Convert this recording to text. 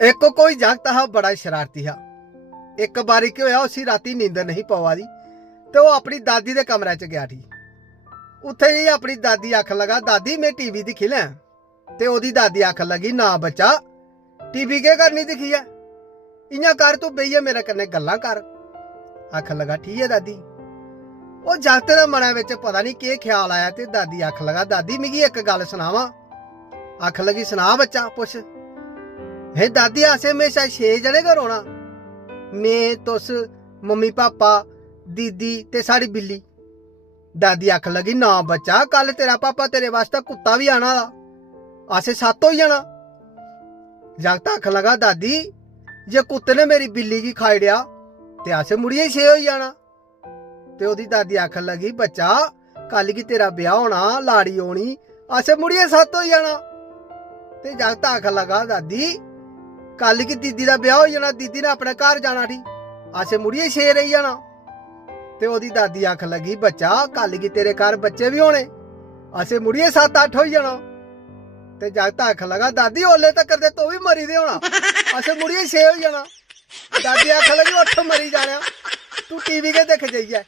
एक कोई जागत हा बड़ा शरारती हा। एक बारी की होया उसी राती नींदर नहीं पवा दी तो वो अपनी दादी दे कमरे च गया थी। उत्थे ही अपनी दादी आखन लगा दादी मैं टीवी दिखी लै ते ओदी दादी आखन लगी ना बच्चा टीवी के करनी दिखी है इयां कर तू बेहिए मेरे कन्नै गल्लां कर। आखन लगा ठीक है दादी। वो जागते दे मनै विच पता नहीं के ख्याल आया ते दादी आखन लगा दादी मिगी एक गल सनावा। आखन लगी सुना बच्चा पुछ। हे दादी असें हमेशा 6 जने गै रौह्ना मैं तुस मम्मी पापा दीदी ते साड़ी बिल्ली। दादी आखन लगी ना बच्चा कल तेरा पापा तेरे वास्ते कुत्ता भी आना दा असें 7 होई जाना। जागत आखन लगा दादी जे कुत्ते ने मेरी बिल्ली गी खाई ओड़ेआ ते असें मुड़ियै 6 होई जाना। ते ओदी दादी आखन लगी बच्चा कल गी तेरा ब्याह होना लाड़ी होनी असें मुड़ियै 7 होई जाना। ते जागत आखन लगा दादी कल गी दीदी दा ब्याह होई जाना दीदी ने अपने घर जाना ठी असें मुड़ियै 6 रही जाना। ते ओदी दादी आखन लगी बच्चा कल गी तेरे घर बच्चे भी होने असें मुड़ियै 7-8 होई जाना। ते जागत आखन लगा दादी ओल्ले तक्कर ते तू भी मरी दे होना असें मुड़ियै 6 होई जाना। दादी आखन लगी उठ मरी जाना तू टीवी के दिख जाइए।